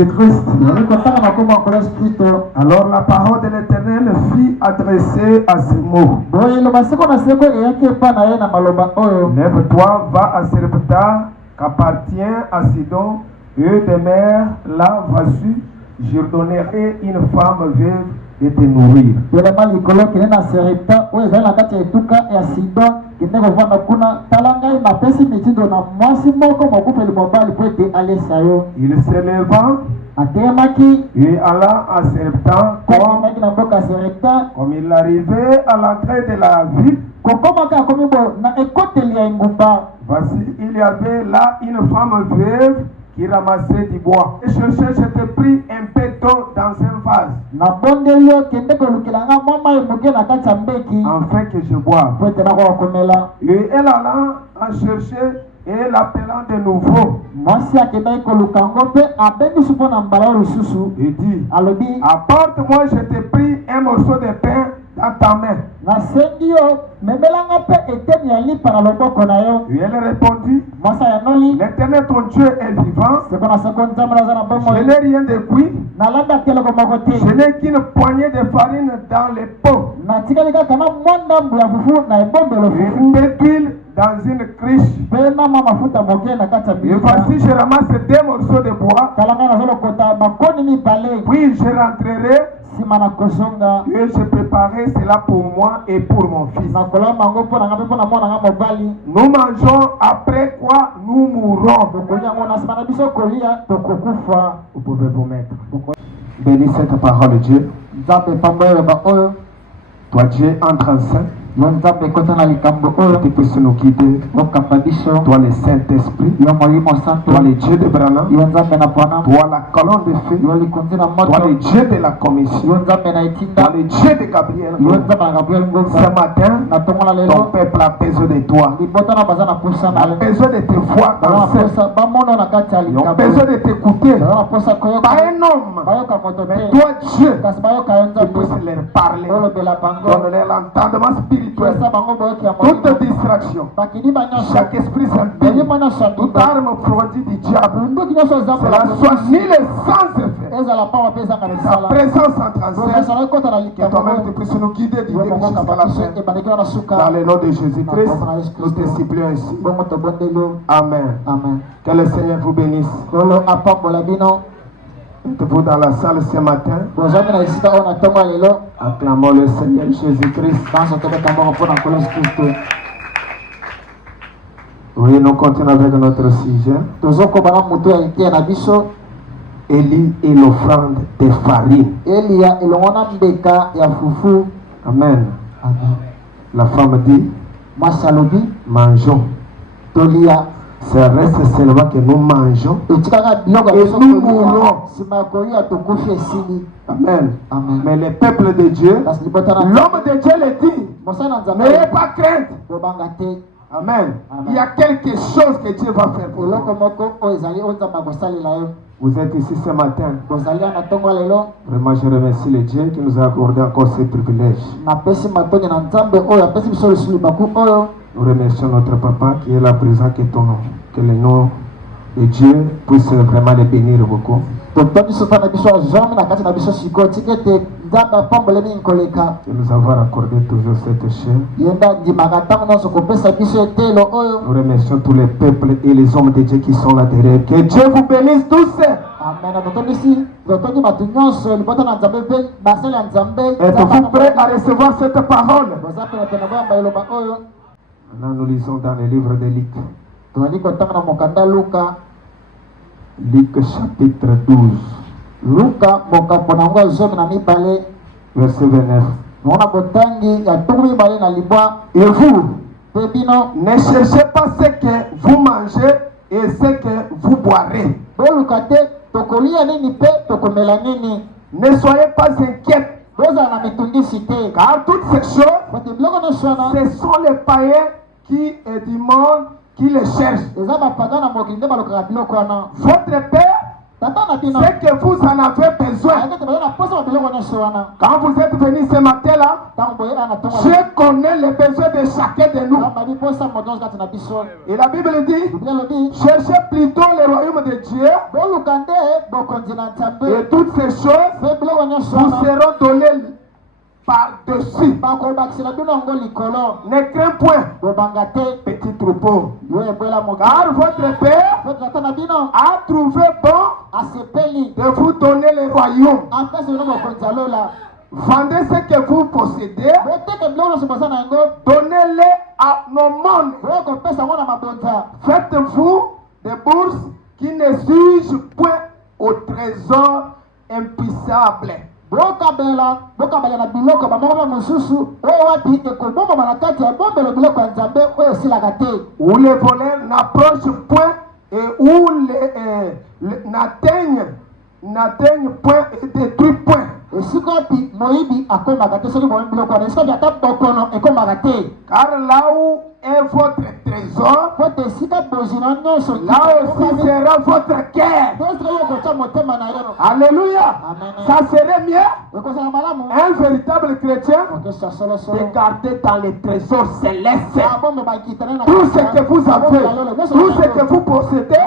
Jésus-Christ. Alors la parole de l'Éternel fut adressée à ces mots. Lève-toi, va à Sarepta, qu'appartient à Sidon, et demeure là, voici, je donnerai une femme veuve de te nourrir. Il se levant et alla à Sarepta, comme il arrivait à l'entrée de la ville. Voici, il y avait là une femme veuve qui ramassait du bois. Et cherchait, j'étais pris un peu d'eau dans un vase, afin que je boive. Et elle alla en chercher et l'appelant de nouveau. Il dit, apporte-moi, je t'ai pris un morceau de pain dans ta main. Et elle répondit, l'Éternel ton Dieu est vivant, je n'ai rien de cuit, je n'ai qu'une poignée de farine dans les pots, une peu d'huile dans une cruche. Et voici, je ramasse 2 morceaux de bois, puis je rentrerai et je préparerai cela pour moi et pour mon fils. Nous mangeons, après quoi nous mourrons. Vous pouvez vous mettre. Bénis cette parole de Dieu. Toi Dieu, entre en scène. Tu puisses nous guider. Toi le Saint-Esprit. Toi le Dieu de Branham. Toi la colonne de feu. Toi le Dieu de la commission. Toi le Dieu de Gabriel. Ce matin, ton peuple a besoin de toi. A besoin de te voir dans cette. Ils ont besoin de t'écouter. Pas un homme, mais toi Dieu. Tu puisses leur parler. Donne-leur l'entendement spirituel. Toute distraction, chaque esprit saint, toute arme produit du diable, cela soit nul et sans effet. Sa présence en transcende, que toi-même tu puisses nous guider du début jusqu'à la fin. Dans le nom de Jésus-Christ, nous te supplions ainsi. Amen. Que le Seigneur vous bénisse. Êtes-vous dans la salle ce matin? Acclamons le Seigneur Jésus-Christ. Oui, nous continuons avec notre sujet. Élie et l'offrande de farine. Amen. La femme dit, mangeons. Ça reste seulement que nous mangeons et nous mourrons. Amen. Mais le peuple de Dieu, l'homme de Dieu le dit, n'ayez pas crainte. Amen. Il y a quelque chose que Dieu va faire pour vous. Vous êtes ici ce matin. Vraiment, je remercie le Dieu qui nous a accordé encore ce privilège. Nous remercions notre papa qui est là présent, que le nom de Dieu puisse vraiment le bénir beaucoup. Que nous avons accordé toujours cette chair. Nous remercions tous les peuples et les hommes de Dieu qui sont là derrière. Que Dieu vous bénisse tous. Êtes-vous prêts à recevoir cette parole? Maintenant, nous lisons dans le livre de Luc. Luc chapitre 12. Verset 29. Et vous, ne cherchez pas ce que vous mangez et ce que vous boirez. Ne soyez pas inquiets, car toutes ces choses, ce sont les païens qui est du monde qui les cherchent. Votre Père c'est que vous en avez besoin. Quand vous êtes venus ce matin-là, je connais les besoins de chacun de nous. Et la Bible dit, cherchez plutôt le royaume de Dieu et toutes ces choses vous seront données par-dessus. Ne crains point, petit troupeau, car votre Père a trouvé bon de vous donner le royaume. Vendez ce que vous possédez, donnez-les à nos mondes. Faites-vous des bourses qui ne s'usent point au trésor impuissable, où les voleurs n'approchent point et où n'atteignent point et détruisent point. Car là où est votre trésor, là aussi sera votre cœur. Alléluia. Ça serait mieux un véritable chrétien de garder dans les trésors célestes tout ce que vous avez, tout ce que vous possédez,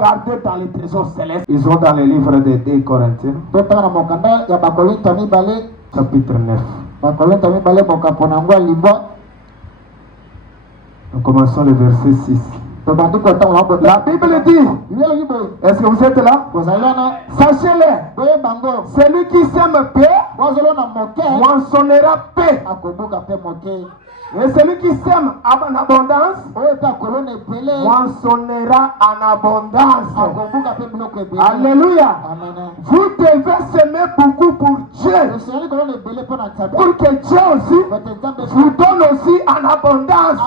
gardez dans les trésors célestes. Ils sont dans le livre de 2 Corinthiens, chapitre 9. Nous commençons le verset 6. La Bible dit, est-ce que vous êtes là? Sachez-le, celui qui sème paix moissonnera paix. Et celui qui sème en abondance moissonnera en abondance. Alléluia. Vous devez s'aimer beaucoup pour Dieu, pour que Dieu aussi vous donne aussi en abondance.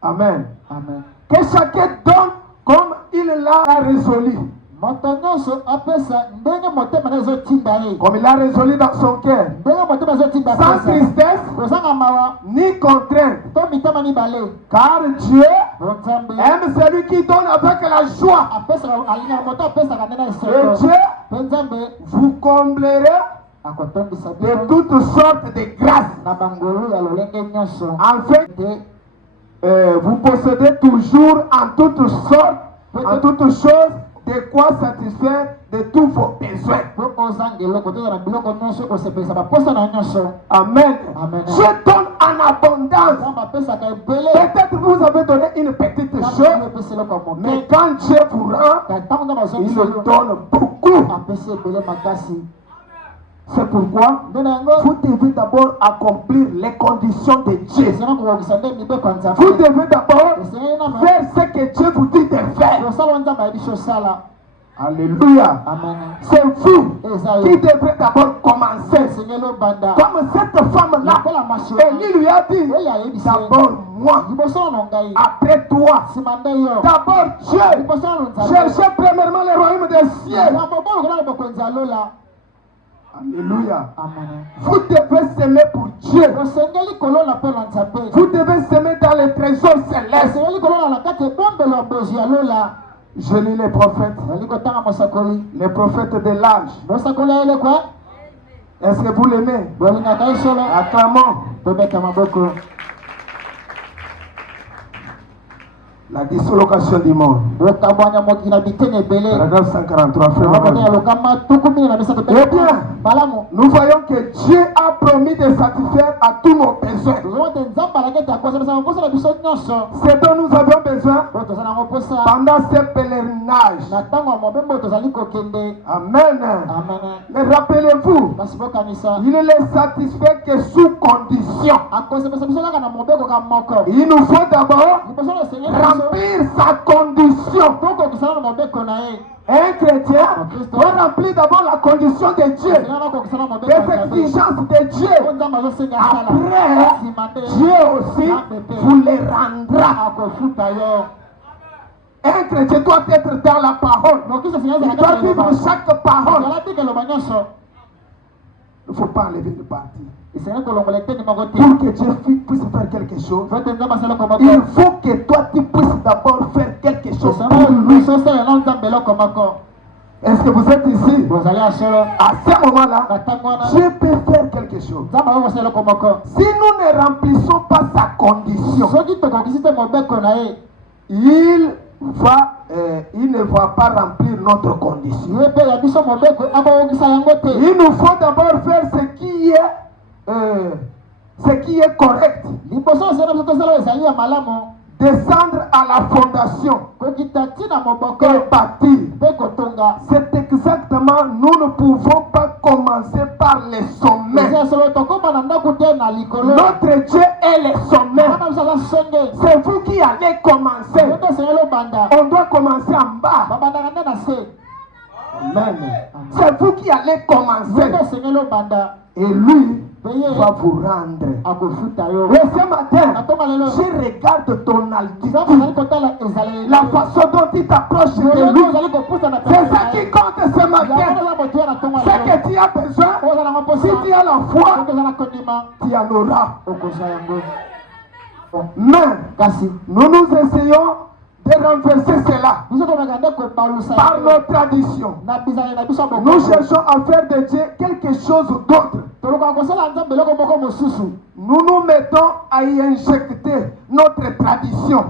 Amen. Que chacun donne comme il l'a résolu. Comme il a résolu dans son cœur, sans tristesse ni contrainte, car Dieu aime celui qui donne avec la joie. Et Dieu vous comblera de toutes sortes de grâces, afin vous possédez toujours en toutes choses de quoi satisfaire de tous vos besoins. Amen. Je donne en abondance. Peut-être vous avez donné une petite chose, mais quand Dieu vous rend, il donne beaucoup. C'est pourquoi vous devez d'abord accomplir les conditions de Dieu. Vous devez d'abord faire ce que Dieu vous dit de faire. Alléluia. C'est vous qui devrez d'abord commencer. Comme cette femme-là, Élie lui a dit, d'abord moi, après toi. D'abord Dieu. Cherchez premièrement le royaume des cieux. Alléluia. Vous devez s'aimer pour Dieu. Vous devez s'aimer dans les trésors célestes. Je lis les prophètes. Les prophètes de l'âge. Est-ce que vous l'aimez? Acclamons. La dislocation du monde. Paragraphe 143. Eh bien, nous voyons que Dieu a promis de satisfaire à tous nos besoins. Ce dont nous avions besoin pendant ce pèlerinage. Amen. Mais rappelez-vous, il ne les satisfait que sous condition. Il nous faut d'abord remplir sa condition. Un chrétien doit remplir d'abord la condition de Dieu, les exigences de Dieu. Après, Dieu aussi vous les rendra. Un chrétien doit être dans la parole. Il doit vivre chaque parole. Il ne faut pas enlever de partie. Pour que Dieu puisse faire quelque chose, il faut que toi tu puisses d'abord faire quelque chose pour lui. Est-ce que vous êtes ici? À ce moment-là, Dieu peut faire quelque chose. Si nous ne remplissons pas sa condition, il ne va pas remplir notre condition. Il nous faut d'abord faire ce qui est correct. Descendre à la fondation et bâtir. C'est exactement, nous ne pouvons pas commencer par les sommets. Notre Dieu est les sommets. C'est vous qui allez commencer. On doit commencer en bas. Amen. C'est vous qui allez commencer. Et lui va vous rendre. Et ce matin, je regarde ton altitude, la façon dont il t'approche de lui. C'est ça qui compte ce matin. C'est que tu as besoin. Si tu as la foi, tu en auras. Mais nous essayons de renverser cela par nos traditions. Nous cherchons à faire de Dieu quelque chose d'autre. Nous nous mettons à y injecter notre tradition.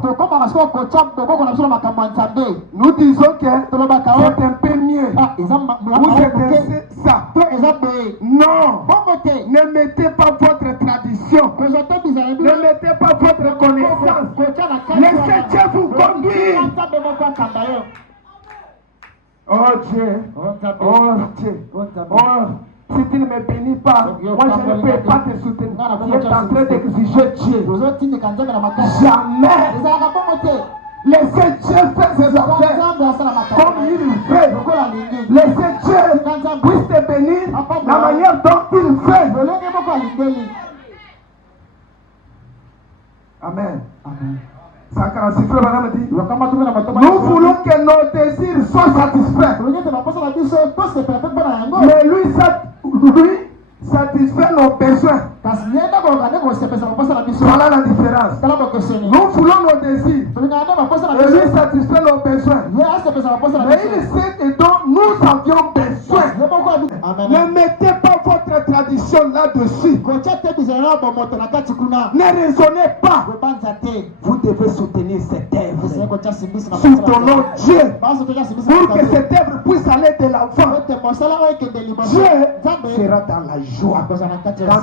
Nous disons que c'est un peu mieux. Vous êtes ça. Non. Ne mettez pas votre tradition. Ne mettez pas votre connaissance. Laissez Dieu vous conduire. Oh Dieu. Oh Dieu. Oh. Si tu ne me bénis pas, moi je ne peux pas te soutenir. Tu es en train d'exiger Dieu. Jamais. Laissez Dieu faire ses affaires comme il fait. Laissez Dieu puisse te bénir la manière dont il fait. Amen. Amen. 146 frères, madame dit, nous voulons que nos désirs soient satisfaits. Mais lui satisfait nos besoins. Voilà la différence. Nous voulons nos désirs. Et lui satisfait nos besoins. Mais il sait que dont nous avions besoin. Ne mettez pas votre tradition là-dessus. Ne raisonnez pas. Vous devez soutenir cette œuvre. Soutenons Dieu pour que cette œuvre puisse aller de l'avant. Dieu sera dans la joie quand il va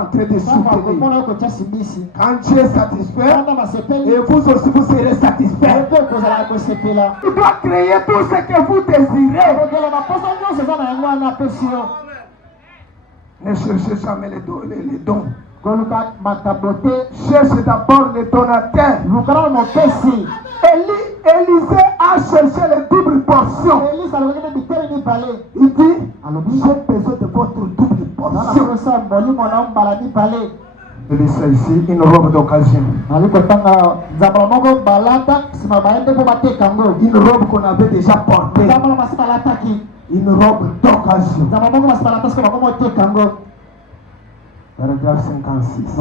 entrer de soutenir. Quand Dieu est satisfait, et vous aussi vous serez satisfait. Il doit créer tout ce que vous désirez. Ne cherchez jamais les dons. Cherche d'abord les donateurs. Élisée a cherché les doubles portions. Il dit, j'ai besoin de votre double portion. Il est ici une robe d'occasion. Une robe qu'on avait déjà portée. Une robe d'occasion. Paragraphe 56.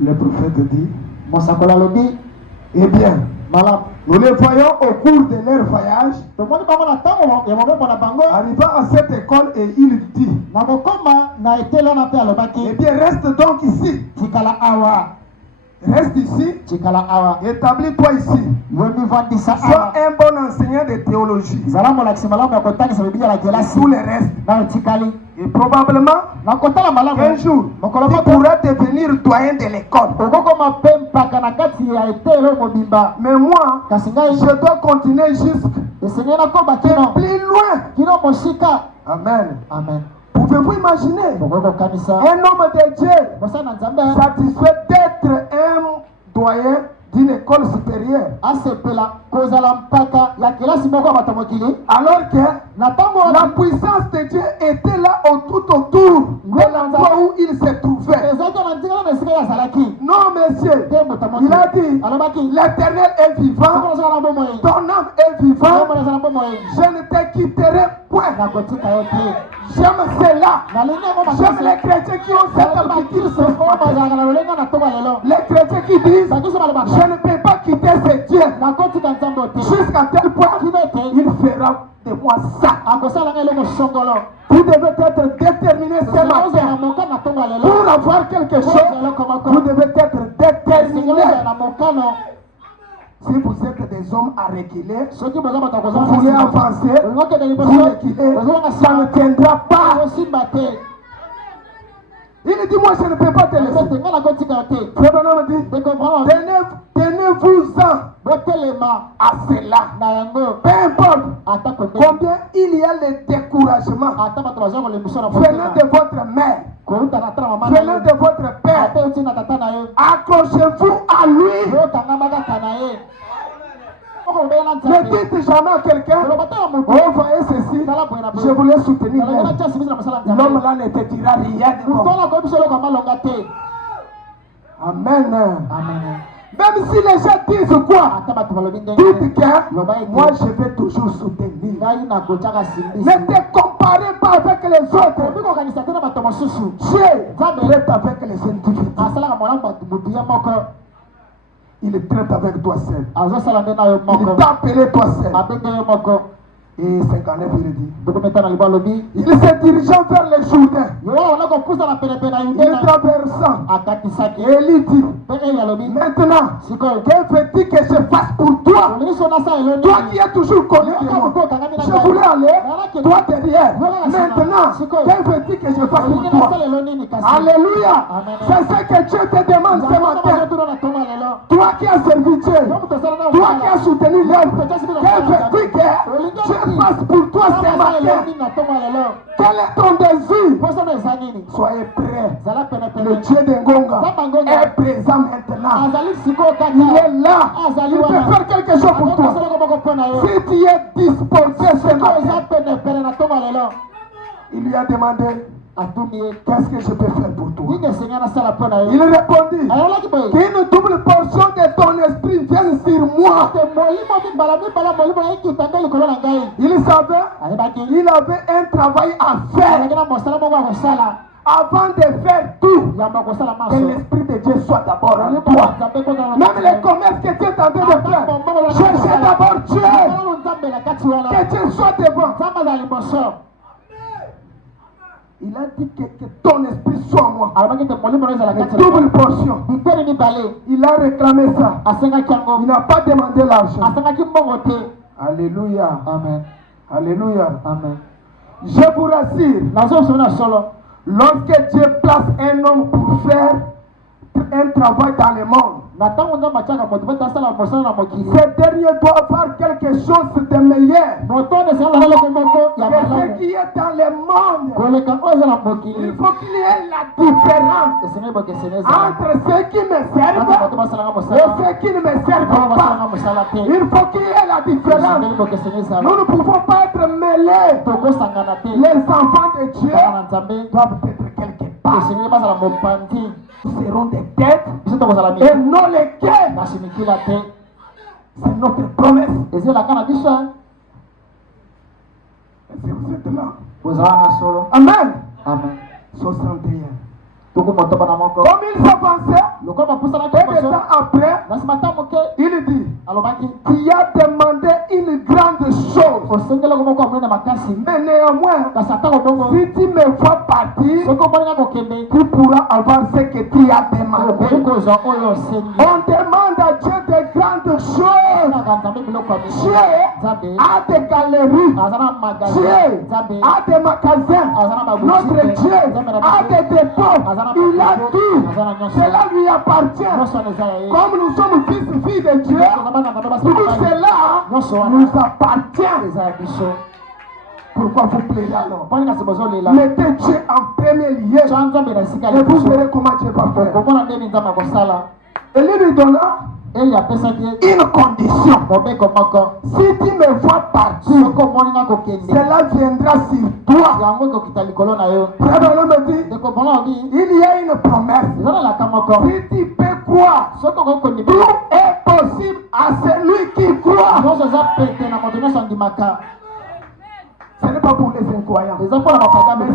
Le prophète dit, eh bien, nous les voyons au cours de leur voyage, arrivant à cette école, et il dit, eh bien, reste donc ici. Reste ici, établis-toi ici. Sois un bon enseignant de théologie. Tout le reste. Et probablement, un jour, tu pourras devenir doyen de l'école. Mais moi, je dois continuer jusqu'à plus loin. Amen. Amen. Pouvez-vous imaginer un homme de Dieu satisfait d'être un doyen d'une école supérieure, alors que La puissance de Dieu était là tout autour de l'endroit où il se trouvait. Non, monsieur. Il a dit, l'Éternel est vivant, ton âme est vivante, je ne te quitterai point. J'aime cela. J'aime les chrétiens qui ont cette habitude. Les chrétiens qui disent, je ne peux pas quitter ce Dieu jusqu'à tel point il fera de moi ça. Vous devez être déterminé ce matin pour avoir quelque chose. Vous devez être déterminé. Si vous êtes des hommes à réguler, vous voulez avancer, vous réguler, ça ne tiendra pas. Il dit, moi je ne peux pas te laisser. Frère dit, tenez-vous-en à cela. Peu importe combien il y a le découragement venant de votre mère, venant de votre père, accrochez-vous à lui. Ne dites jamais à quelqu'un, oh voyez ceci, je voulais soutenir l'homme là ne te dira rien de bon. Amen. Même si les gens disent quoi, dites que moi je vais toujours soutenir. Ne te comparez pas avec les autres. Dieu traite avec les individus. Il traite avec toi seul. Il t'a appelé toi seul. Et 59 il dit, il se dirigeant vers les Jourdains, il traversant, et il dit, maintenant, que veux-tu que je fasse pour toi? Toi qui es toujours connu de moi, je voulais aller, toi derrière. Maintenant, que veux-tu que je fasse pour toi? Alléluia. C'est ce que Dieu te demande ce matin. Toi qui as servi Dieu, toi qui as soutenu l'homme, que veux-tu que je fasse pour toi ce matin? Quel est ton désir? Soyez prêts. Le Dieu d'Ngonga est présent maintenant. Il est là. Il peut faire quelque chose pour toi. Si tu es disposé ce matin, il lui a demandé, qu'est-ce que je peux faire pour toi? Il répondit, qu'une double portion de ton esprit vienne sur moi. Il savait, il avait un travail à faire. Avant de faire tout, que l'Esprit de Dieu soit d'abord en toi. Même les commerces que tu es en train de faire, cherchez d'abord Dieu. Que Dieu soit devant. Il a dit que ton esprit soit en moi. Une double portion. Il a réclamé ça. Il n'a pas demandé l'argent. Alléluia. Amen. Alléluia. Amen. Je vous rassure. Lorsque Dieu place un homme pour faire un travail dans le monde, ce dernier doit avoir quelque chose de meilleur. Ce qui est dans le monde, il faut qu'il y ait la différence entre ceux qui me servent et ceux qui ne me servent pas. Il faut qu'il y ait la différence. Nous ne pouvons pas être mêlés. Les enfants de Dieu doivent être quelque part. Nous serons des têtes et non les quais. C'est notre promesse. Est-ce que vous êtes là? Amen. Amen. 61. Comme il s'avançait, et de temps après, il dit, qui a demandé une grande chose. Mais néanmoins, si tu me vois partir, tu pourras avoir ce que tu as demandé. On demande à Dieu de grandes choses. Dieu a des galeries. Dieu a des magasins. Notre Dieu a des dépôts. Il a tout. Cela lui appartient. Comme nous sommes fils et filles de Dieu, tout cela nous appartient. Pourquoi vous plaît alors? Mettez Dieu en premier lieu et vous verrez comment Dieu va faire. Et lui donna une condition. Si tu me vois partir, cela viendra sur toi. Frère Branham me dit, il y a une promesse. Si tu peux croire, tout est possible à celui qui croit. Ce n'est pas pour les incroyants, mais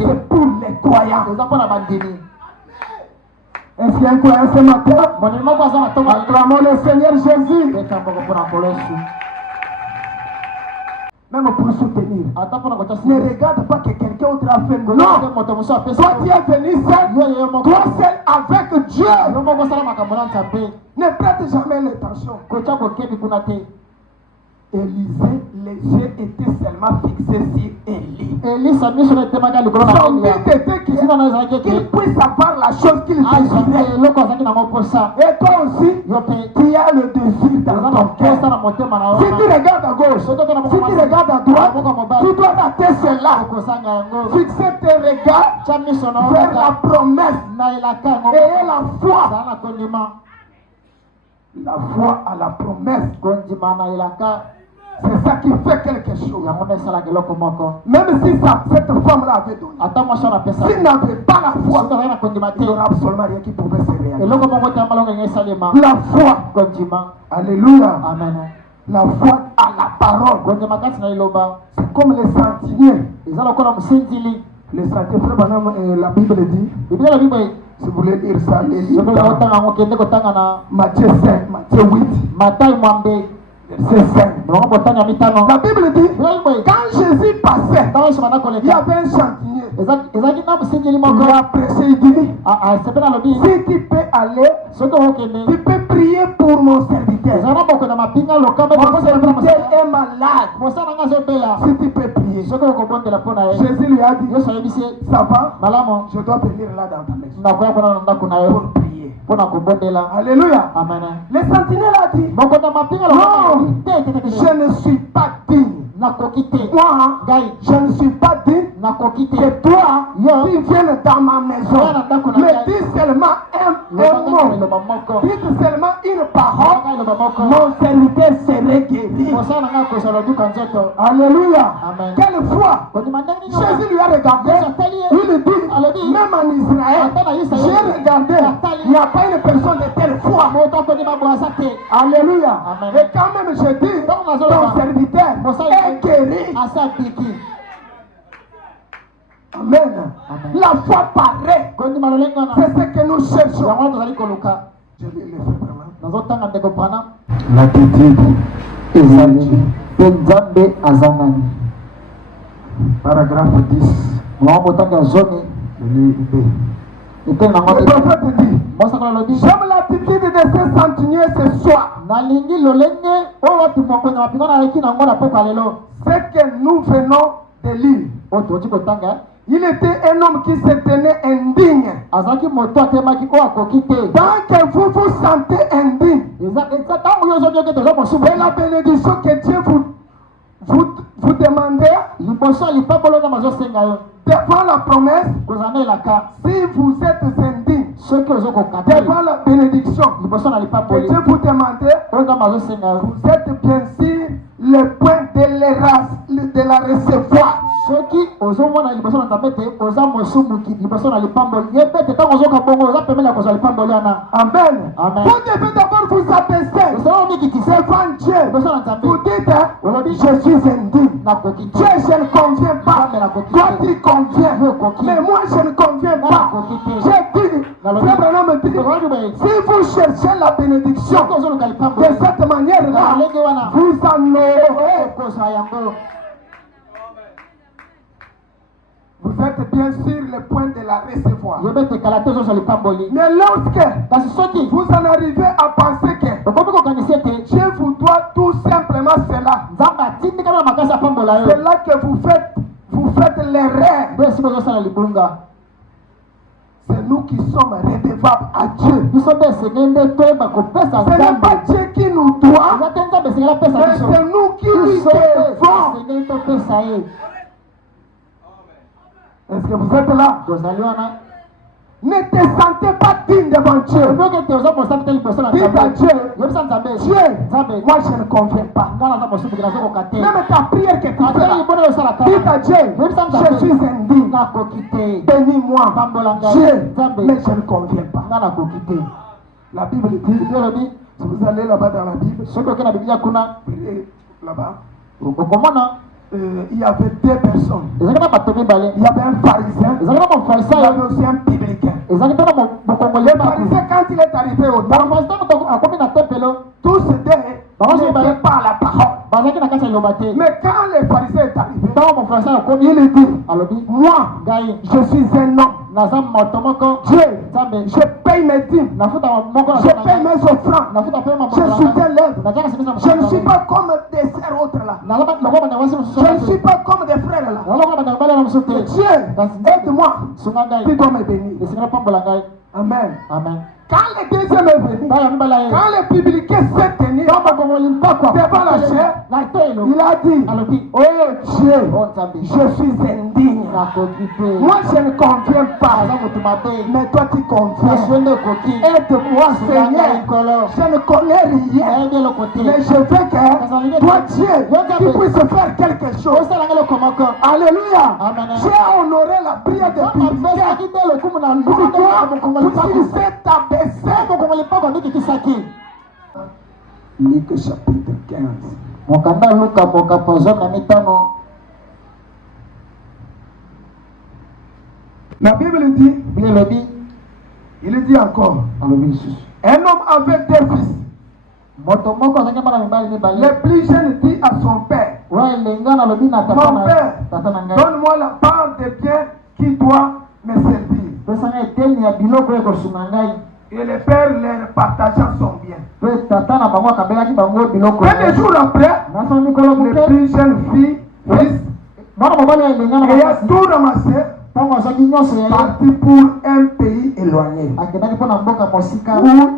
c'est pour les croyants. Est-ce qu'il y a un croyant ce matin? Acclamons le Seigneur Jésus. Même pour soutenir. Ne regarde pas que quelqu'un d'autre a fait. Non. Toi tu es venu seul. Toi seul avec Dieu. Ne prête jamais l'intention. Élisée, les yeux étaient seulement fixés sur Élie. Son but était qu'il puisse avoir la chose qu'il désirait. Et toi aussi, tu as le désir dans ton cœur. Si tu regardes à gauche, si tu regardes à droite, tu dois tâter cela. Fixer tes regards vers la promesse et la foi. La foi à la promesse. C'est ça qui fait quelque chose. Même si cette femme-là avait donné, s'il n'avait pas la foi, il n'y aura absolument rien qui pouvait se réaliser. La foi. Alléluia. Amen. La foi à la parole. C'est comme les sentinelles. Les sentinelles, frère Branham, la Bible dit, si vous voulez lire ça, Matthieu 5, Matthieu 8, verset 5. La Bible dit, quand Jésus passait, il y avait un chantinier. Il a prêché, il dit, si tu peux aller, tu peux prier pour mon serviteur. Mon serviteur est malade. Si tu peux prier. Jésus lui a dit, ça va, je dois venir là dans ta maison pour prier. Alléluia. Amen. Les sentinelles a dit, non, je ne suis pas digne. Moi, je ne suis pas digne que toi, tu viennes dans ma maison. Mais dis seulement un mot. Dites seulement une parole. Mon serviteur serait guéri. Alléluia. Amen. Quelle foi. Jésus lui a regardé. Il lui dit, même en Israël, j'ai regardé. Il n'y a pas une personne de telle foi. Alléluia. Amen. Et quand même je dis, ton serviteur est guéri. Amen. La foi paraît. C'est ce que nous cherchons. Je vais le faire vraiment. L'attitude paragraphe 10. Le prophète dit, j'aime l'attitude de ces centeniers ce soir. C'est que nous venons de lire. Il était un homme qui se tenait indigne. Tant que vous vous sentez indigne, et la bénédiction que Dieu vous demandez devant la promesse, si vous êtes indigne devant la bénédiction que Dieu vous demandait, vous êtes bien sûr le point de la recevoir. Amen. Vous devez d'abord vous abaisser devant Dieu. Vous dites, je suis indigne. Dieu, je ne conviens pas. Toi, tu conviens. Mais moi, je ne conviens pas. J'ai dit, Frère Branham me dit, si vous cherchez la bénédiction de cette manière-là, vous en aurez. Vous êtes bien sûr le point de la recevoir. Mais lorsque vous en arrivez à penser que Dieu vous doit tout simplement cela, c'est là que vous faites l'erreur. C'est nous qui sommes redevables à Dieu. Ce n'est pas Dieu qui nous doit, mais c'est nous qui lui devons. Est-ce que vous êtes là? ne te sentez pas digne devant Dieu. Dites à Dieu, Dieu, moi je ne conviens pas. Même ta prière que tu fais, dites à Dieu, je suis indigne. Bénis-moi, Dieu, mais je ne conviens pas. La Bible dit, si vous allez là-bas dans la Bible, là-bas, il y avait deux personnes. Il y avait un pharisien, il y avait aussi un publicain. Le pharisien, quand il est arrivé au temple, tous ces deux n'étaient pas à la parole. Mais quand le pharisien est arrivé, il dit, moi, je suis un homme. Dieu, je paye mes dîmes, je paye mes offrandes, je soutiens l'œuvre. Je ne suis pas comme des sœurs autres là. Je ne suis pas comme des frères là. Dieu, aide-moi. Tu dois me bénir. Amen. Amen. Quand le deuxième est venu, quand le publicain s'est tenu devant la chair, il a dit, oh Dieu, je suis indigne. Moi je ne conviens pas, mais toi tu conviens. Aide-moi Seigneur, je ne connais rien, mais je veux que toi Dieu, tu puisses faire quelque chose. Alléluia. J'ai honoré la prière des publicains. Pourquoi? Puisqu'il s'est abaissé. Luc chapitre 15. La Bible dit, il dit encore, un homme avait deux fils. Le plus jeune dit à son père, mon père, donne-moi la part des biens qui doit me servir. Et le père leur partagea son bien. Quelques jours après, le plus jeune fils ayant tout ramassé, parti pour un pays éloigné, où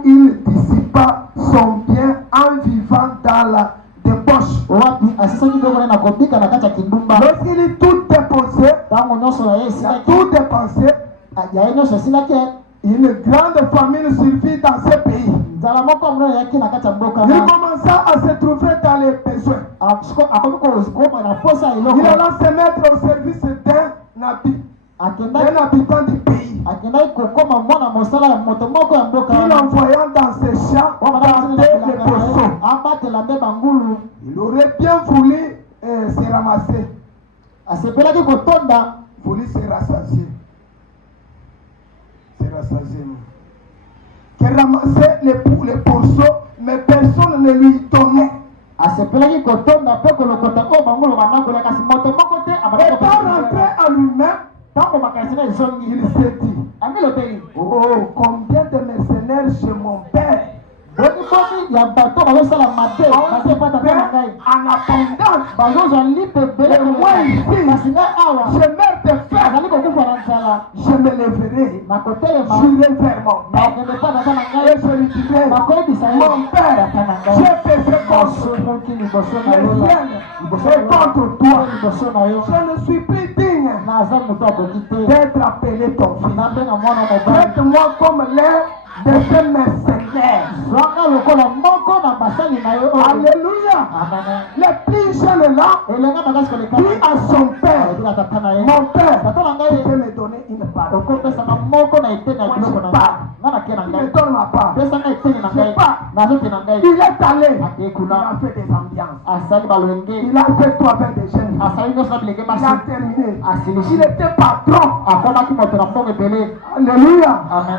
il dissipa son bien en vivant dans la débauche. Lorsqu'il eut tout dépensé, une grande famine survit dans ce pays. Il commença à se trouver dans les besoins. Il alla se mettre au service d'un habitant du pays. Il envoyant dans ses champs garder les poissons. Il aurait bien voulu se ramasser. Voulu se rassasier. Qui ramassait les poissons, mais personne ne lui donnait. Étant rentré à lui-même, il s'est dit, oh, combien de mercenaires chez mon père, en abondance, et moi ici, je meurs de faim, je me lèverai, j'irai vers mon père, et je lui dirai, mon père, j'ai péché contre contre toi, je ne suis plus digne d'être appelé ton fils. Traite-moi comme l'un de ces mercenaires. Alléluia. Le plus jeune là dit à son père, mon père, tu peux me donner une part. Moi je pars. Tu me donnes ma part. Je pars. Il est allé. Il a fait des ambiances. Il a fait tout avec des jeunes. Il a terminé. Il était patron. Alléluia.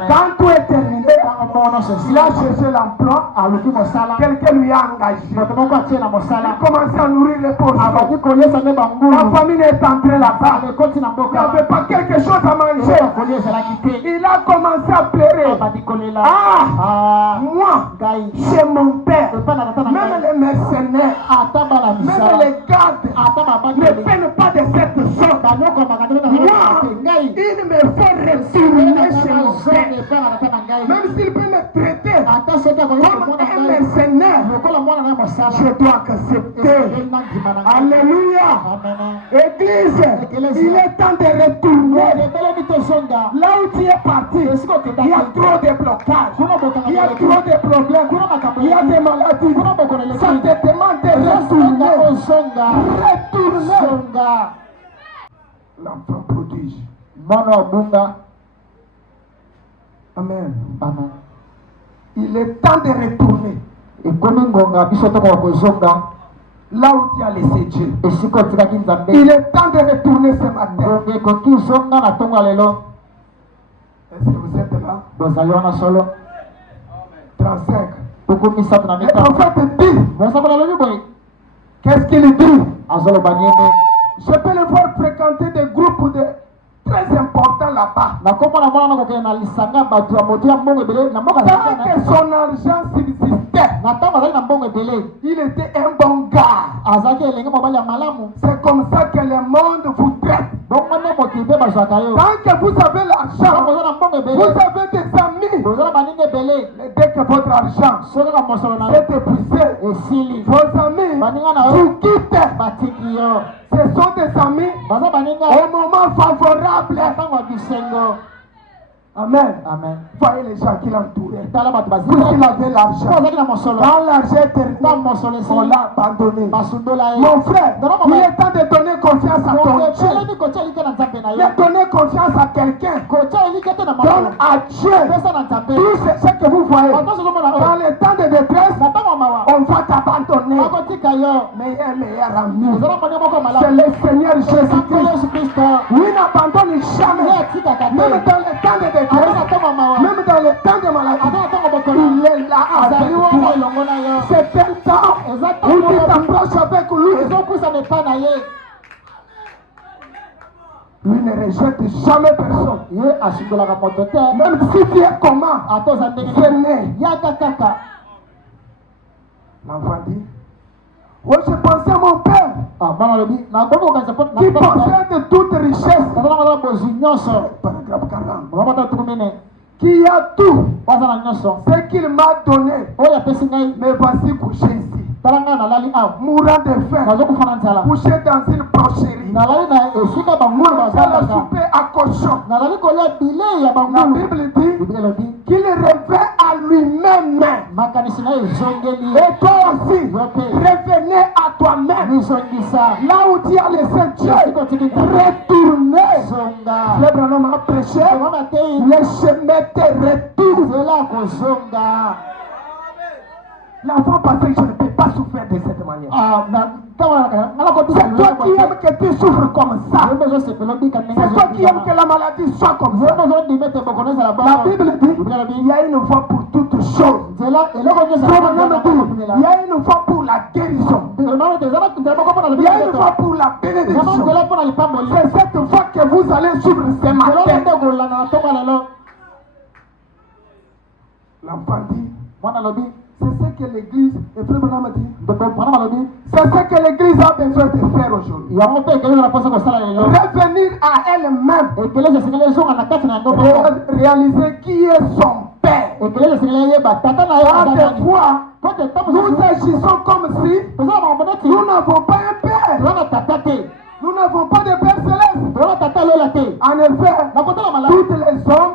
Quand tout est terminé, il a cherché l'emploi. Quelqu'un lui a engagé. Il commençait à nourrir les pauvres. La famille est entrée là-bas. Il n'y avait pas quelque chose à manger. Il a commencé à pleurer. Moi, chez mon père, même les mercenaires, même les gardes ne prennent pas de cette sorte. Moi, il me fait retourner chez mon père. Même s'il peut me traiter comme un mercenaire, je dois accepter. Alléluia. Église, il est temps de retourner. Là où tu es parti, il y a trop de blocages, il y a trop de problèmes, il y a des maladies. Ça te demande de retourner. L'enfant prodige. Amen. Amen. Il est temps de retourner. Là où tu as laissé Dieu. Il est temps de retourner ce matin. Est-ce que vous êtes là? 35. Le prophète dit. Qu'est-ce qu'il dit? Je peux le voir fréquenter des groupes très importants là-bas. Tant que son argent subsistait, il était un bon gars. C'est comme ça que le monde vous traite. Tant que vous avez l'argent, vous avez des amis. Mais dès que votre argent est épuisé, vos amis vous quittent. Ce sont des amis au moment favorable. Amen. Amen. Voyez les gens qui l'entouraient. Puisqu'il avait l'argent. Quand l'argent est terminé, on l'a abandonné. Mon frère, il est temps de donner confiance à ton Dieu. De donner confiance à quelqu'un. Donne à Dieu. Tout ce que vous voyez. Dans les temps de détresse, on va t'abandonner. Mais il y a un meilleur ami. C'est le Seigneur Jésus-Christ. Lui n'abandonne jamais. Même dans les temps de détresse. Même dans le temps de maladie, il est là avec toi. C'est un temps où tu t'approches avec lui. Lui ne rejette jamais personne. Même si tu es comment, venez. L'enfant dit, oui, je pensais à mon père qui possède toute richesse. Paragraphe 40. Qui a tout ce qu'il m'a donné. Mais voici couché ici. Mourant de faim. Couché dans une porcherie. Mangeant la soupe à cochon. La Bible dit qu'il revient à lui-même. Et toi aussi, revenez à toi-même. Là où tu as laissé Dieu, retournez. Le Branham a prêché, les chemins te retournent. L'enfant pensait que je ne peux pas souffrir de cette manière. C'est toi qui aimes que tu souffres comme ça. C'est toi qui aimes que la maladie soit comme ça. La Bible dit il y a une fois pour toutes choses. Il y a une fois pour la guérison. Il y a une fois pour la bénédiction. C'est cette fois que vous allez suivre ce matin. L'enfant dit c'est ce que l'église, et Frère Branham dit, c'est ce que l'église a besoin de faire aujourd'hui. Revenir à elle-même. Réaliser qui est son père. Des fois, nous agissons comme si nous n'avons pas un père. Nous n'avons pas de père céleste. En effet, tous les hommes,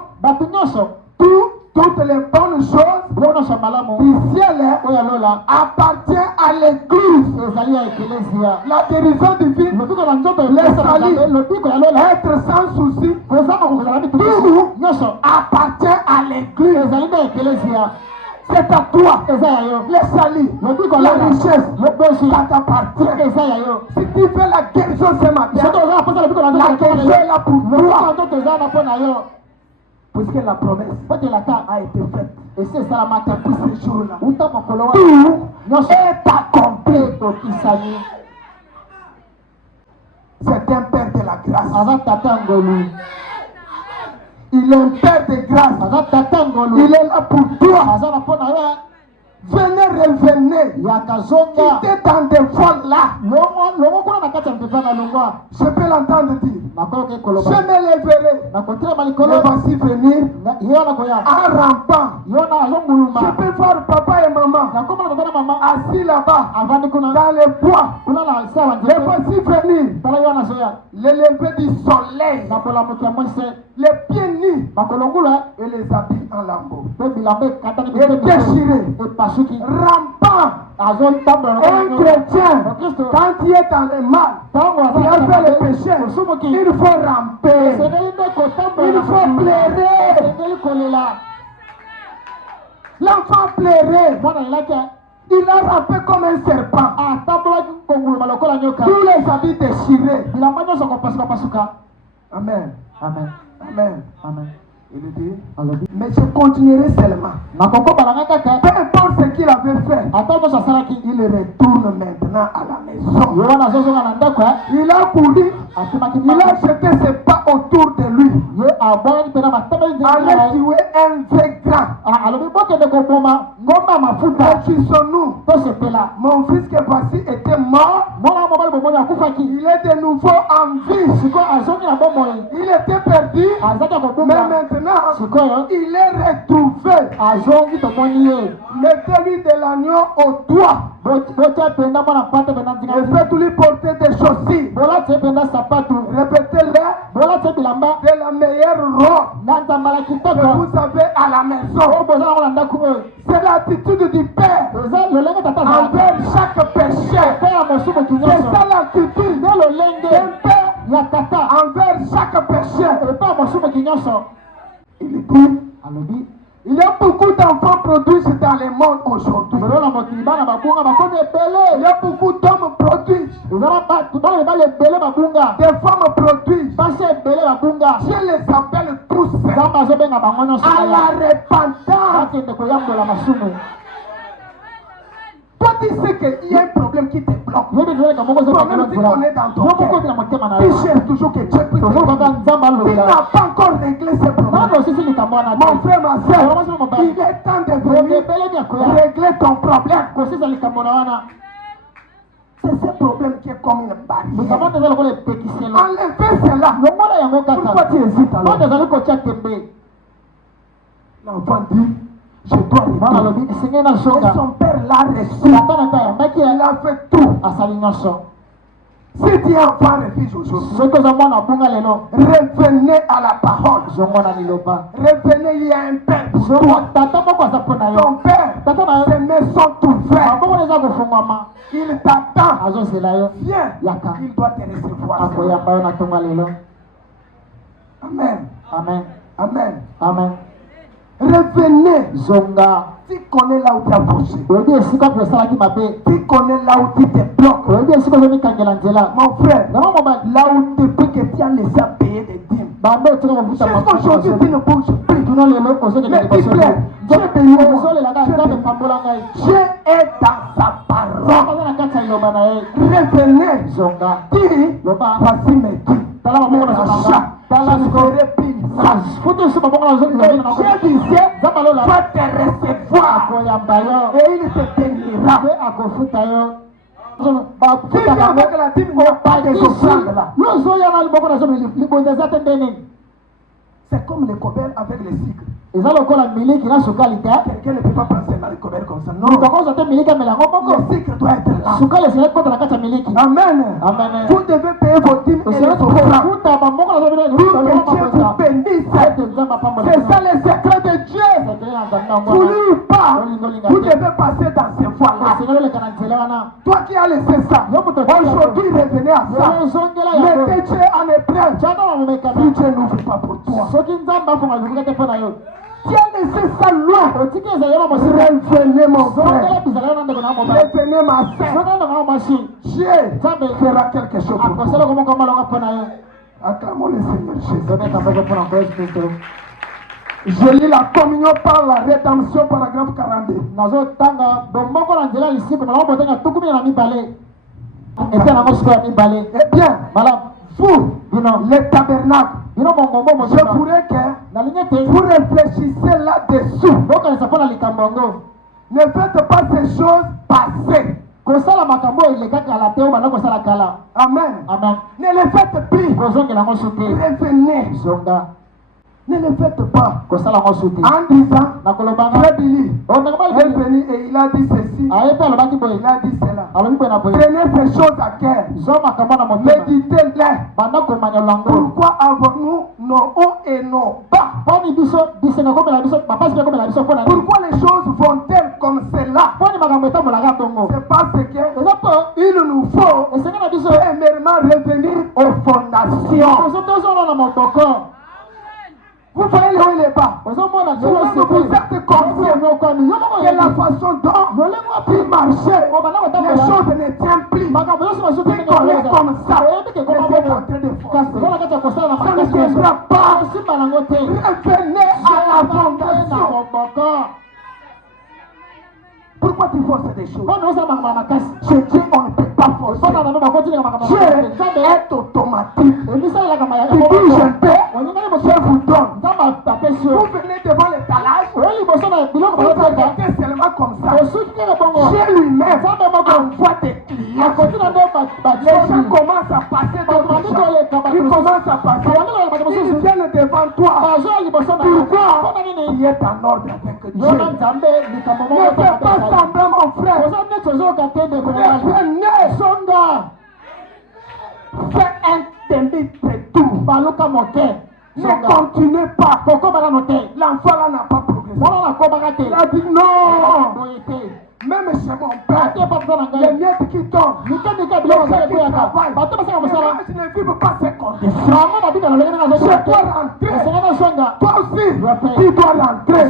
toutes les bonnes choses du ciel appartiennent à l'église. La guérison divine, les salut, être sans souci, tout appartient à l'église. C'est à toi. Les salut, la richesse, ça t'appartient. Si tu fais la guérison ce matin, la guérison est là pour toi. Puisque la promesse a été faite. Et c'est ça la matin pour ces jours-là. Tout est accompli. C'est un père de la grâce. Il est un père de grâce. Il est là pour toi. Venez, revenez. Quittez dans des voies là. Je peux l'entendre dire. Je me lèverai. Mais voici venir en rampant. Je peux voir papa et maman assis là-bas, dans les bois. Les voici venir. Les levées du soleil, les pieds nus et les habits en lambeaux. Et déchirés, rampant. Un chrétien, quand il est dans le mal, il a fait le péché, il faut ramper, il faut pleurer. L'enfant pleurait. Il a rampé comme un serpent. Tous les habits déchirés. Amen. Amen. Amen. Amen. Il dit, mais je continuerai seulement. Peu importe ce qu'il avait fait, il retourne maintenant à la maison. Il a couru, il a jeté ses pas autour de lui. Allez tuer un vrai grand. Réjouissons-nous. Mon fils qui est passé était mort. Il est de nouveau en vie. Il était perdu, mais maintenant il est retrouvé. Mettez-lui de l'agneau au doigt. Et faites lui porter des chaussures. Répétez-le de la meilleure robe que vous avez à la maison. C'est l'attitude du Père envers chaque péché. C'est ça l'attitude d'un Père envers chaque péché. Il y a beaucoup d'enfants produits dans le monde aujourd'hui. Il y a beaucoup d'hommes produits. Des femmes produits. Je les appelle tous à la repentance. Toi, tu sais qu'il y a un problème qui te bloque. Le problème, c'est qu'on est dans ton cœur. Tu cherches toujours que Dieu puisse te guérir. Tu n'as pas encore réglé ce problème. Mon frère, ma soeur, il est temps de venir régler ton problème. C'est ce problème qui est comme une barrière. Enlevez cela. Pourquoi tu hésites alors? L'enfant dit, je dois retourner. Et son père l'a reçu. Il a fait tout. Si tu es enfant refuge aujourd'hui, revenez à la parole. Revenez, il y a un père pour toi. Ton père, ses mains sont ouvertes. Il t'attend. Viens, il doit te recevoir. Amen. Amen. Amen. Amen. Revenez. Zonga. Tu connais là où tu as bougé. Tu connais là où tu te bloques. Mon frère, là où depuis que tu as laissé à payer des dîmes. Jusqu'aujourd'hui, tu ne bouges plus. Mais tu plais. Dieu est dans sa parole. Revenez. Dis, voici mes dîmes. Je ferai pile. Dieu disait, va te recevoir. Et il te bénira. Si tu avec la dîme, il n'y a pas de offrandes là. C'est comme les coberts avec les sucres. Quelqu'un ne peut pas prendre seulement les coberts comme ça. Non. Le sucre doit être là. Amen. Vous devez payer vos dîmes et les offrandes. Pour que Dieu vous bénisse. C'est ça le secret de Dieu. Voulu ou pas, vous devez passer dans ces voies-là. Toi qui as laissé ça, aujourd'hui revenez à ça. Mettez Dieu en épreuve. Si Dieu n'ouvre pas pour toi. Tu as laissé ça loin. Revenez mon frère. Revenez ma soeur. Dieu fera quelque chose pour toi. Acclamons le Seigneur Jésus. Je lis la communion par la rédemption, paragraphe 42. Eh bien, vous, les tabernacles, je voudrais que vous réfléchissez là-dessus. Ne faites pas ces choses passées. Amen. Ne les faites plus. Revenez. Ne le faites pas. Ko sala ngo suti. En disant, Na kolobanga. Frère Billy est est venu et il a dit ceci. Il a dit cela. Prenez ces choses à cœur. Méditez-les. Pourquoi avons-nous nos hauts et nos bas? Pourquoi les choses vont-elles comme cela? C'est parce qu'il nous faut premièrement revenir aux fondations. Vous voyez là où il est bas. Vous êtes conscient que la façon dont il marchait, les choses ne tiennent plus. Si on est comme ça, on est en train de forcer. Ça ne tiendra pas. Revenez à la fondation. Pourquoi tu forces des choses? Chez Dieu, on ne peut pas forcer. Dieu est automatique. Tu dis je peux, je vous donne. Vous venez devant l'étalage, vous regardez seulement comme ça. Dieu lui-même envoie des clients. Les gens commencent à passer d'autres gens. Ils commencent à passer. Ils viennent devant toi. Pourquoi? Tu es en ordre avec Dieu. Ne fais pas semblant, mon frère. Fais un demi-tour. Ne continuez pas. L'enfant là n'a pas progressé. Il a dit non. Même chez mon père, les miettes qui tombent, les gens qui travaillent, je ne vis pas ces conditions. Je dois rentrer. Toi aussi, tu dois rentrer.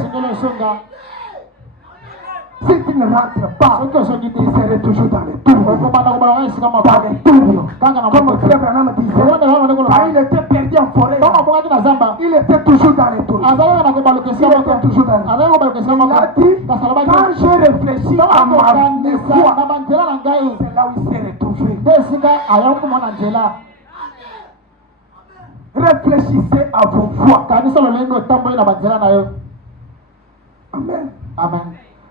Si tu ne rentres pas, tu serais toujours dans les tours. Dans les tours. Comme frère Branham disait, quand il était perdu en forêt, il était toujours dans les tours. Il était toujours dans les tours. Il a dit, quand j'ai réfléchi à ma foi, c'est là où il s'est retrouvé. Réfléchissez à vos voies. Amen. Amen.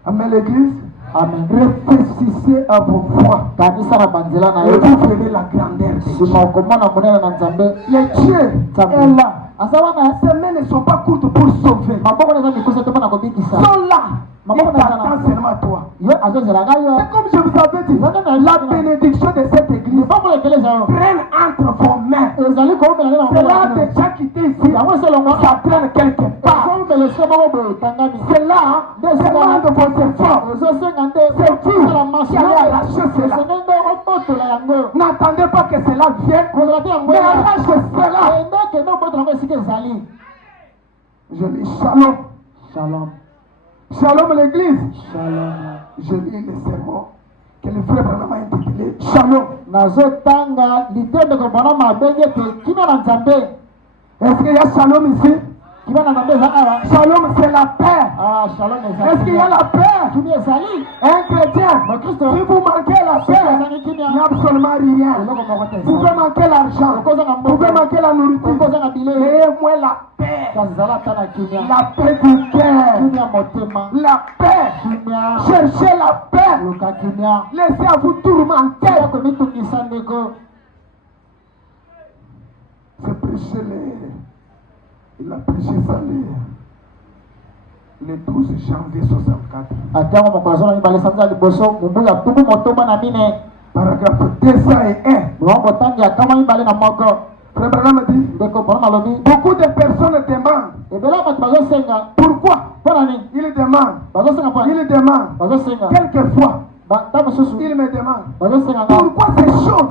Amen l'église. Amen. Réfléchissez à vos voies. Et vous verrez la grandeur de Dieu. Les dieux est là. Ces mains ne sont pas courtes pour sauver. Sont là. Il t'attend seulement à toi. C'est comme je vous avais dit, la bénédiction de cette église traîne entre vos mains. C'est là déjà quitté ici. Ça traîne quelque part. C'est là, demande vos efforts. C'est vous qui allez arracher cela. N'attendez pas que cela vienne, mais arrachez cela. Je lis shalom. Shalom. Shalom l'église. Shalom. Je lis le sermon que le frère Branham a intitulé Shalom. Est-ce qu'il y a shalom ici? Shalom c'est la paix. Est-ce qu'il y a la paix? Un chrétien, si vous manquez la paix, il n'y a absolument rien. Vous pouvez manquer l'argent, vous pouvez manquer la nourriture, mais moi la paix. La paix du cœur. La paix. Cherchez la paix. Laissez à vous tourmenter. C'est prêcher il a prêché ça le 12 janvier 64. Paragraphe 201. Frère Branham dit, beaucoup de personnes demandent. Pourquoi? Il demande. Quelquefois, il me demande. Pourquoi ces choses?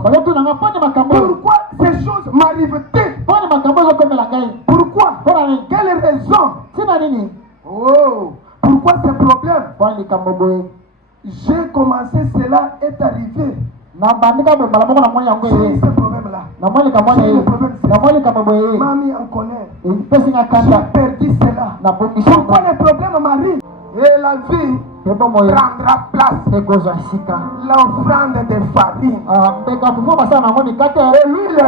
Pourquoi ces choses m'arrivent-elles? Pourquoi? Quelle raison? Oh, pourquoi ces problèmes? J'ai commencé, cela est arrivé. J'ai ce problème-là. Mamie en connaît. J'ai perdu cela. Pourquoi les problèmes m'arrivent? Et la vie prendra place l'offrande de farine. Et l'huile,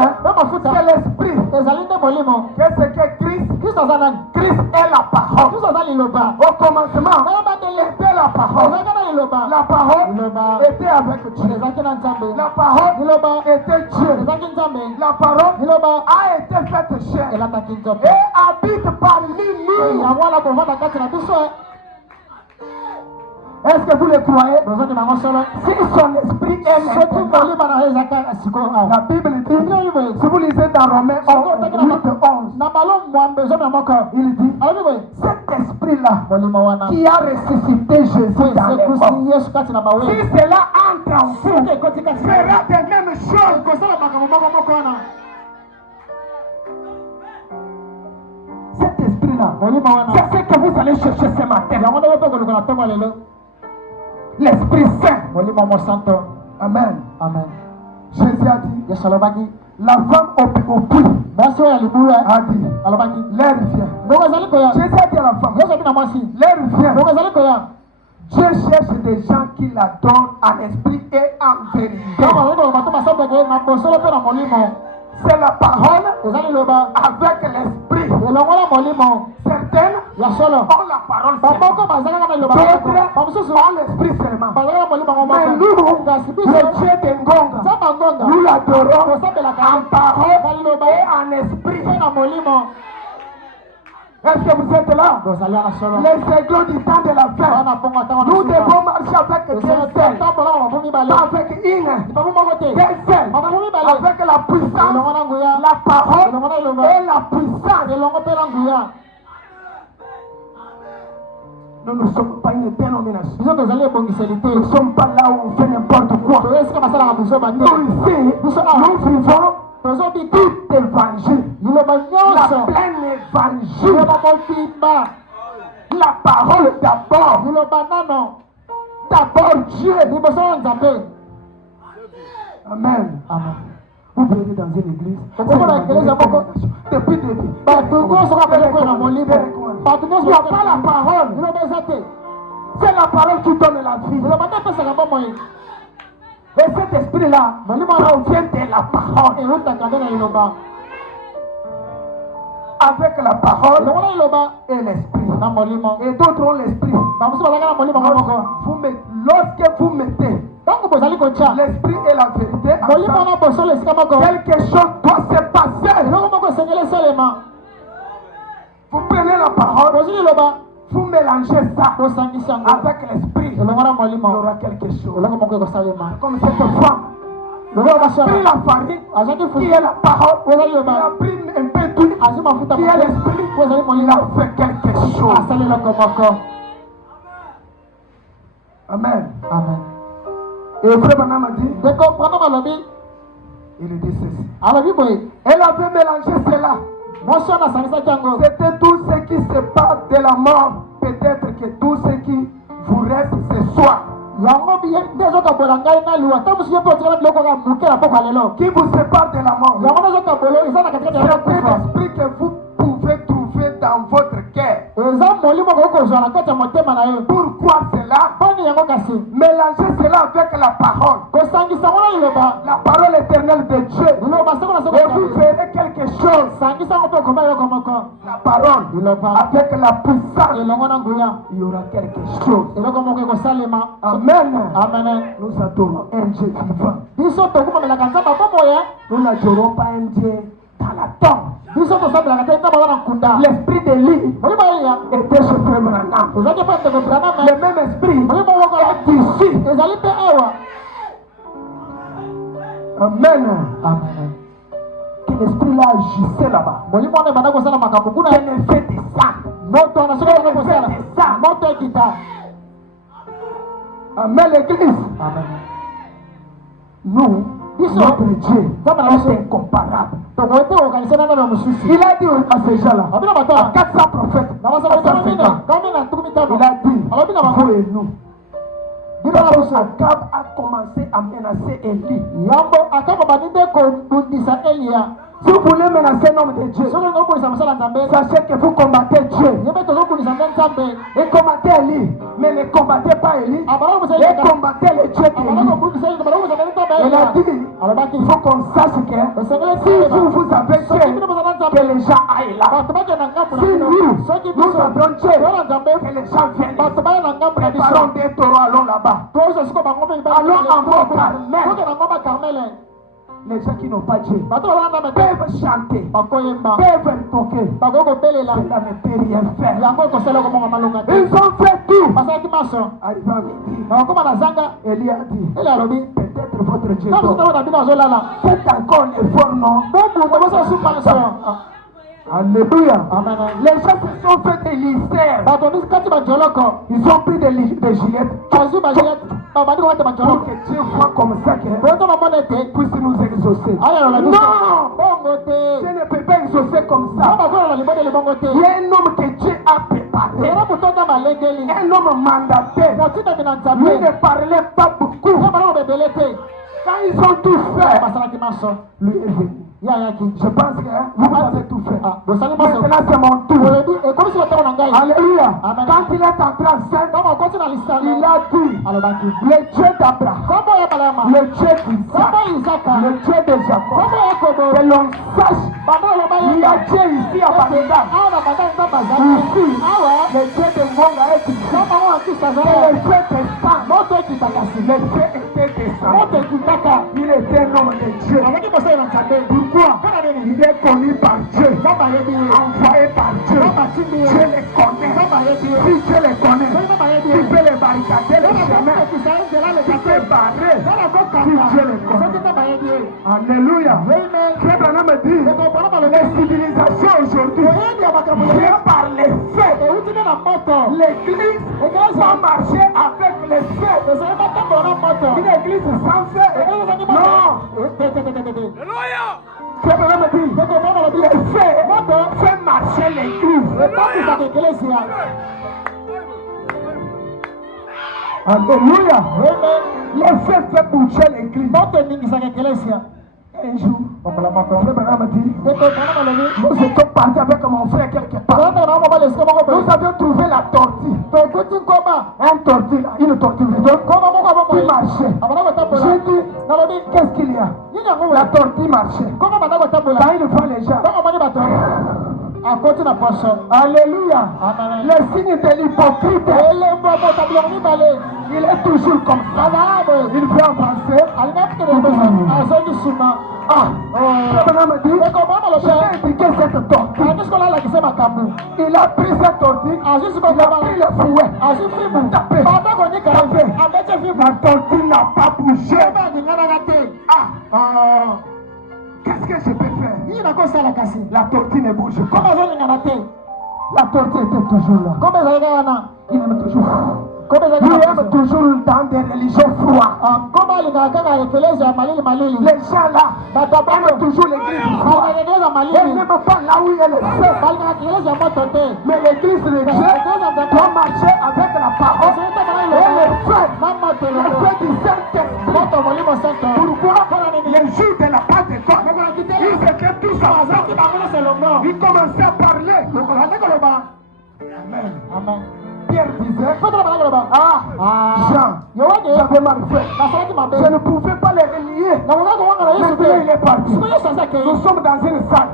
c'est l'esprit. Qu'est-ce que Christ? Christ est la parole. Au commencement, était la parole. La parole était avec Dieu. La parole était Dieu. La parole a été faite chair et habite parmi nous. Est-ce que vous le croyez? Si son esprit est l'intérieur. La Bible dit, si vous lisez dans Romains 8, 11, il dit, cet esprit-là qui a ressuscité Jésus dans les morts, si cela entre en vous, fera des mêmes choses. Cet esprit-là, c'est ce que vous allez chercher ce matin. L'Esprit Saint. Amen. Amen. Jésus a dit, la femme au puits a dit, l'air vient. Jésus a dit à la femme, l'air vient. Dieu cherche des gens qui l'adorent en esprit et en vérité. C'est la parole avec l'esprit. Certaines ont la parole seulement. D'autres ont l'esprit seulement. Mais nous, le Dieu de Ngonga, nous l'adorons en parole et en esprit. Est-ce que vous êtes là? Les aiglons du temps de la fin. Nous devons marcher avec des ailes. Pas avec une. Des ailes. Avec la puissance, la parole et la puissance. Nous ne sommes pas une dénomination. Nous ne sommes pas là où on fait n'importe quoi. Nous ici, nous vivons tout évangile. La pleine évangile. La parole d'abord. D'abord Dieu. Amen. Amen. Vous venez dans une église. Depuis le début. Il n'y a pas la parole. C'est la parole qui donne la vie. Et cet esprit-là provient de la parole. Avec la parole et l'esprit. Et d'autres ont l'esprit. Lorsque vous mettez l'esprit et la vérité ensemble, quelque chose doit se passer. Vous prenez la parole, vous mélangez ça avec l'esprit, il y aura quelque chose. Comme cette femme, il a pris la farine qui est la parole, il a pris un peu d'huile qui est l'esprit, il a fait quelque chose. Amen. Amen. Et le frère Branham a dit, il dit ceci. Elle avait mélangé cela. C'était tout ce qui se passe de la mort. Peut-être que tout ce qui vous reste ce soir. Qui vous sépare de la mort. C'est l'esprit que vous pouvez trouver dans votre cœur. Pourquoi cela? Mélangez cela avec la parole. La parole éternelle de Dieu. Et vous verrez quelque chose. La parole avec la puissance. Il y aura quelque chose. Amen. Amen. Nous adorons un Dieu vivant. Nous n'adorons pas un Dieu dans la tombe. L'esprit d'Élie était chez Frère Branham. Le même esprit est ici. Amen. Amen. Que l'esprit là agissait là-bas. Un effet de sang. Amen l'église. Amen. Nous, notre Dieu est incomparable. Il a dit à ces gens-là, à 400 prophètes, il a dit, vous et nous. Akab a commencé à menacer Élie. Si vous voulez menacer l'homme de Dieu, sachez que vous combattez Dieu. Et combattez Élie. Mais ne combattez pas Élie. Et combattez le Dieu d'Élie. Il a dit, il faut qu'on sache que si vous avez Dieu, que les gens aillent là. Si nous avons Dieu, que les gens viennent. Préparons des taureaux, allons là-bas. Allons en Carmel. Les gens qui n'ont pas Dieu peuvent chanter, peuvent invoquer. Cela ne peut rien faire. Ils ont fait tout. Arrivé à midi, Élie a dit, peut-être votre Dieu faites encore l'effort, non? Alléluia. Amen. Les gens se sont fait des lycères. Ils ont pris des gilets pour que Dieu voit comme ça que puisse nous exaucer. Non, je ne peux pas exaucer comme ça. Il y a un homme que Dieu a préparé, un homme mandaté. Lui ne parlait pas beaucoup. Quand ils ont tout fait, lui est venu. Je pense que vous avez tout fait. Maintenant c'est mon tour. Alléluia. Quand il est entré en scène, il a dit, le Dieu d'Abraham, le Dieu d'Isaac, le Dieu de Jacob, que l'on sache, il y a Dieu ici à Bagdad. Ici, le Dieu de Monga est ici. Et le feu descend. Le feu était descendu. Il était un homme de Dieu. Pourquoi? Il est connu par Dieu, envoyé par Dieu. Dieu les connaît. Si Dieu les connaît, tu peux les barricader le chemin. Tu peux barrer si Dieu les connaît. Alléluia. Frère Branham me dit, les civilisations aujourd'hui viennent par les faits. L'église va marcher avec les faits. Une église sans faits. Non. Frère Branham me dit, les faits fait marcher l'église. Alléluia. Les faits fait bouger l'église. Un jour, frère Branham dit, nous étions partis avec mon frère quelque part. Nous avions trouvé la tortue. Un tortue, une tortue qui marchait. J'ai dit, qu'est-ce qu'il y a? La tortue marchait. Quand il voit les gens, alléluia. Le signe de l'hypocrite, il est toujours comme ça. Il veut avancer. Me dit, j'ai indiqué cette tortue. Il a pris cette tortue, il a pris le fouet, tapé. La tortue n'a pas bougé. Qu'est-ce que je peux faire? La tortue ne bouge pas. La tortue était toujours là. Il aime toujours. Il aime toujours dans des religions froides. Les gens là aiment toujours l'église froide. Ils n'aiment pas là où il y a le feu. Mais l'église de Dieu doit marcher avec la parole et le feu du Saint-Esprit. Pourquoi? Les jours de la Pentecôte, ils étaient tous ensemble. Ils commençaient à parler. Amen. Amen. Pierre disait, Jean, j'avais mal fait. Je ne pouvais pas les relier. Maintenant il est parti. Nous sommes dans une salle.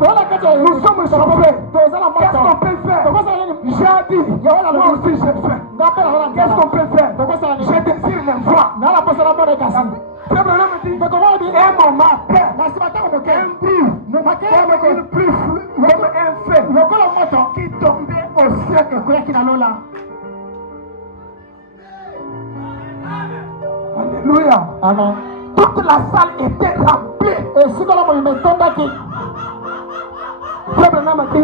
Nous sommes chauffés. Qu'est-ce qu'on peut faire? J'ai dit, moi aussi j'ai fait. Qu'est-ce qu'on peut faire? Je désire les voix. Frère Branham me dit, un moment après, un bruit, comme un feu qui tombait au ciel. Alléluia. Amen. Toute la salle était remplie. Et si Frère Branham dit,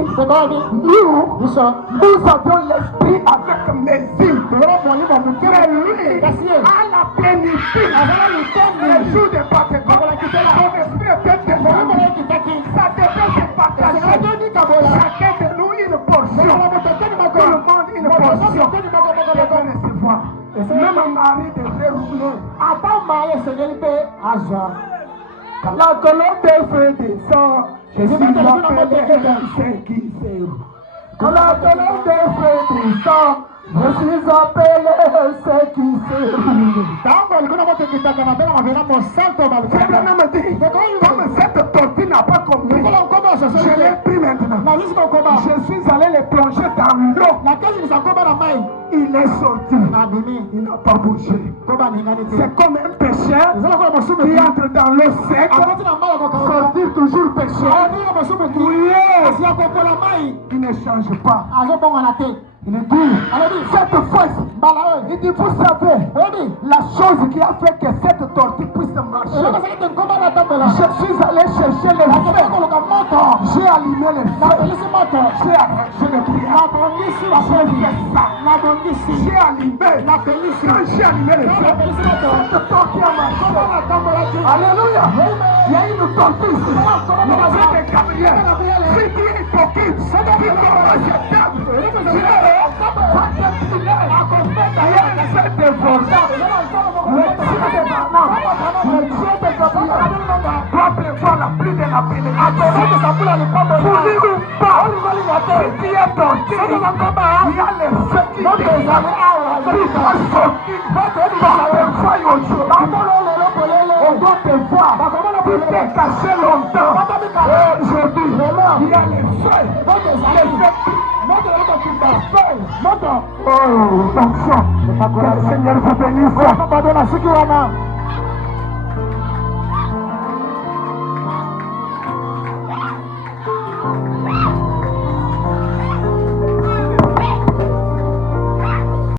nous avions l'esprit avec mesure. Mais lui, à la plénitude, le jour de Pentecôte, son esprit était développé. Ça devait se partager. Chacun de nous une portion. Tout le monde une portion. Je vais recevoir. Même Marie devait rouler. La colonne de feu descend. Je suis appelé ce qui sert. Quand la colonne des feux descend, je suis appelé ce qui sert. Frère me dit, comme cette tortue n'a pas compris, je l'ai pris maintenant. Je suis allé les plonger dans l'eau. Il est sorti. Il n'a pas bougé. C'est comme un pécheur qui entre dans l'eau sec, sortir toujours pécheur. Il ne change pas. Il dit, cette fois, il dit, vous savez, la chose qui a fait que cette tortue puisse marcher, je suis allé chercher les feux, j'ai allumé les feux, j'ai arrangé les prières, j'ai allumé, quand j'ai allumé les feux, cette tortue a marché. Alléluia. Il y a une tortue ici, c'est des Gabriel. Si tu es hypocrite, tu commences à t'aimer. La pluie de la bénédiction. Voulez-vous pas? Si tu es tortue, il y a les feux qui doivent sortir par les failles aujourd'hui. On doit te voir. Tu t'es caché longtemps. Aujourd'hui, il y a les feux. Les feux. Oh, que le Seigneur vous bénisse.